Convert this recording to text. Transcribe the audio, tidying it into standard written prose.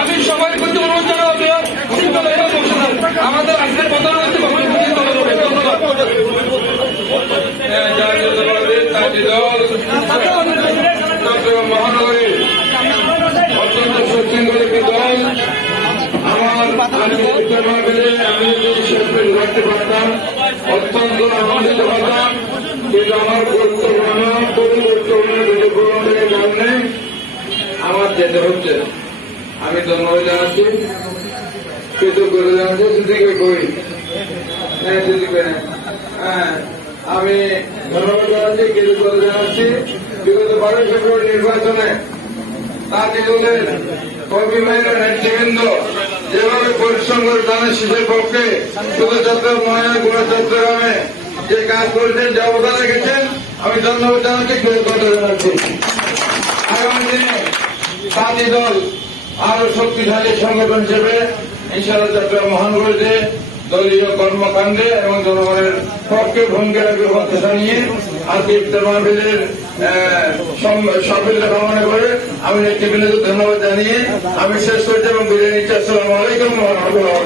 আমি সবাই করতে অনুরোধ জানাবো আমাদের আজকের কথা রয়েছে মহানগরী অত্যন্ত শক্তিশালী একটি দল। আমি রাখতে পারতাম, অত্যন্ত আনন্দিত হতাম, কিন্তু আমার কারণে আমার যেতে হচ্ছে। আমি ধন্যবাদ জানাচ্ছি, কৃতজ্ঞতা জানাচ্ছি সিদ্দিকে কই হ্যাঁ আমি ধন্যবাদ জানাচ্ছি, কৃতজ্ঞতা জানাচ্ছি। বিগত 12 ফেব্রুয়ারি নির্বাচনে তাঁতিদের কর্মী বাহিনীর নেতৃবৃন্দ যেভাবে পরিশ্রম করে ধানের শীষের পক্ষে শুধু চট্টগ্রাম মহানগর চট্টগ্রামে যে কাজ করেছেন, যে অবদান রেখেছেন, আমি ধন্যবাদ জানাচ্ছি, কৃতজ্ঞতা জানাচ্ছি। আগামী দিনে তাঁতি দল আরো শক্তিশালী সংগঠন হিসেবে ইনশাআল্লাহ চট্টগ্রাম মহানগরীতে দলীয় কর্মকাণ্ডে এবং জনগণের পক্ষে ভূমিকা রাখবে প্রত্যাশা নিয়ে আজকে ইফতার মাহফিলের সাফল্য কামনা করে আমি নেতৃবৃন্দকে ধন্যবাদ জানিয়ে আমি শেষ করছি এবং বিদায় নিচ্ছি। আসসালামু আলাইকুম ওয়া রাহমাতুল্লাহ।